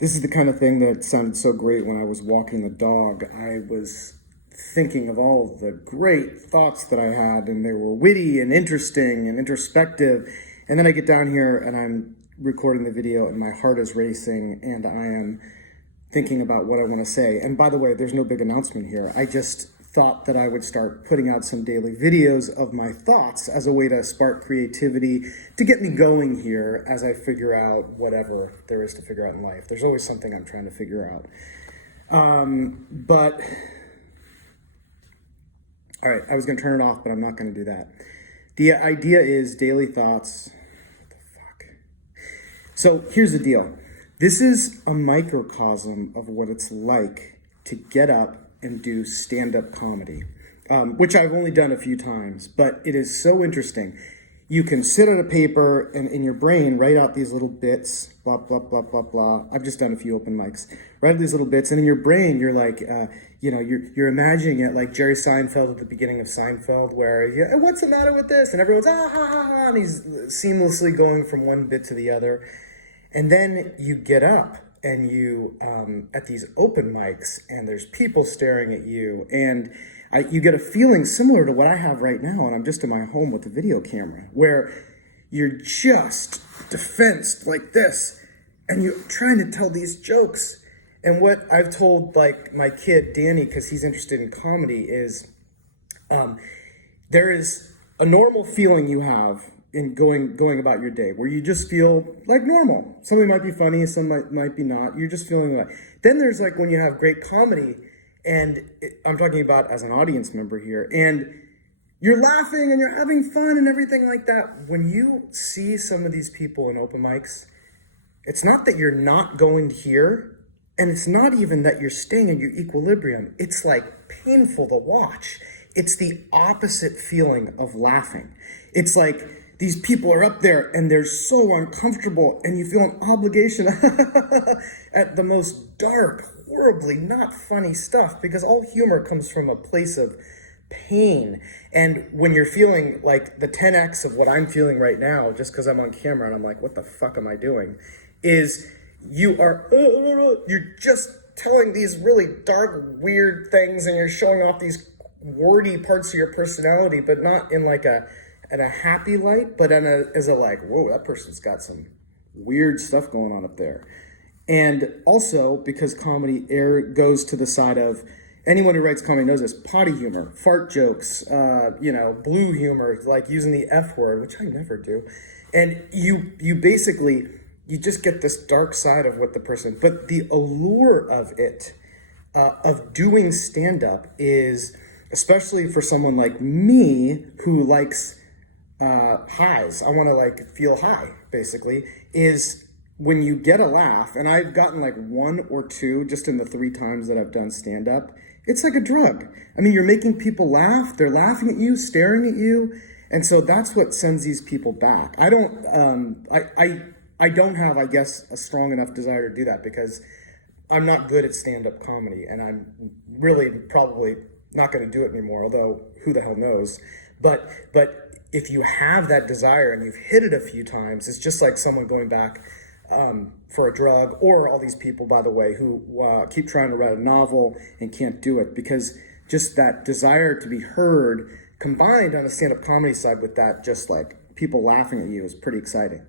This is the kind of thing that sounded so great when I was walking the dog. I was thinking of all of the great thoughts that I had, and they were witty and interesting and introspective. And then I get down here and I'm recording the video, and my heart is racing, and I am thinking about what I want to say. And by the way, there's no big announcement here. I just thought that I would start putting out some daily videos of my thoughts as a way to spark creativity, to get me going here as I figure out whatever there is to figure out in life. There's always something I'm trying to figure out. But, all right, I was going to turn it off, but I'm not going to do that. The idea is daily thoughts. What the fuck? So here's the deal. This is a microcosm of what it's like to get up and do stand-up comedy, which I've only done a few times, but it is so interesting. You can sit on a paper and in your brain write out these little bits, blah, blah, blah, blah, blah. I've just done a few open mics. Write out these little bits, and in your brain, you're like, you're imagining it like Jerry Seinfeld at the beginning of Seinfeld, where, what's the matter with this? And everyone's, ah, ha, ha, ha, and he's seamlessly going from one bit to the other. And then you get up and you, at these open mics, and there's people staring at you, and you get a feeling similar to what I have right now, and I'm just in my home with the video camera, where you're just defensed like this, and you're trying to tell these jokes. And what I've told, like, my kid, Danny, because he's interested in comedy, is there is a normal feeling you have in going about your day, where you just feel like normal. Something might be funny, some might be not. You're just feeling like. Then there's like when you have great comedy, and I'm talking about as an audience member here, and you're laughing and you're having fun and everything like that. When you see some of these people in open mics, it's not that you're not going here, and it's not even that you're staying in your equilibrium. It's like painful to watch. It's the opposite feeling of laughing. It's like these people are up there and they're so uncomfortable, and you feel an obligation at the most dark, horribly not funny stuff, because all humor comes from a place of pain. And when you're feeling like the 10x of what I'm feeling right now, just because I'm on camera and I'm like, what the fuck am I doing? Is you're just telling these really dark, weird things, and you're showing off these wordy parts of your personality, but not in like a happy light, but as a like, whoa, that person's got some weird stuff going on up there. And also, because comedy goes to the side of, anyone who writes comedy knows this, potty humor, fart jokes, blue humor, like using the F word, which I never do. And you basically, you just get this dark side of what the person, but the allure of it, of doing stand-up is, especially for someone like me who likes highs, I want to like feel high, basically, is when you get a laugh, and I've gotten like one or two just in the 3 times that I've done stand-up. It's like a drug. I mean, you're making people laugh, they're laughing at you, staring at you, and so that's what sends these people back. I don't have, I guess, a strong enough desire to do that, because I'm not good at stand-up comedy, and I'm really probably not going to do it anymore, although who the hell knows. But if you have that desire and you've hit it a few times, it's just like someone going back for a drug, or all these people, by the way, who keep trying to write a novel and can't do it, because just that desire to be heard combined on a stand-up comedy side with that just like people laughing at you is pretty exciting.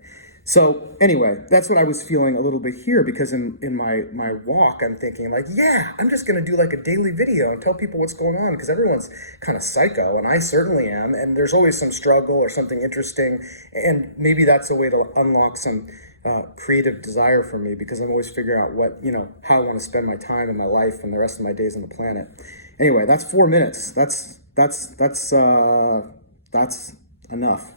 So anyway, that's what I was feeling a little bit here, because in my walk, I'm thinking like, yeah, I'm just going to do like a daily video and tell people what's going on, because everyone's kind of psycho, and I certainly am, and there's always some struggle or something interesting, and maybe that's a way to unlock some creative desire for me, because I'm always figuring out how I want to spend my time and my life and the rest of my days on the planet. Anyway, that's 4 minutes. That's enough.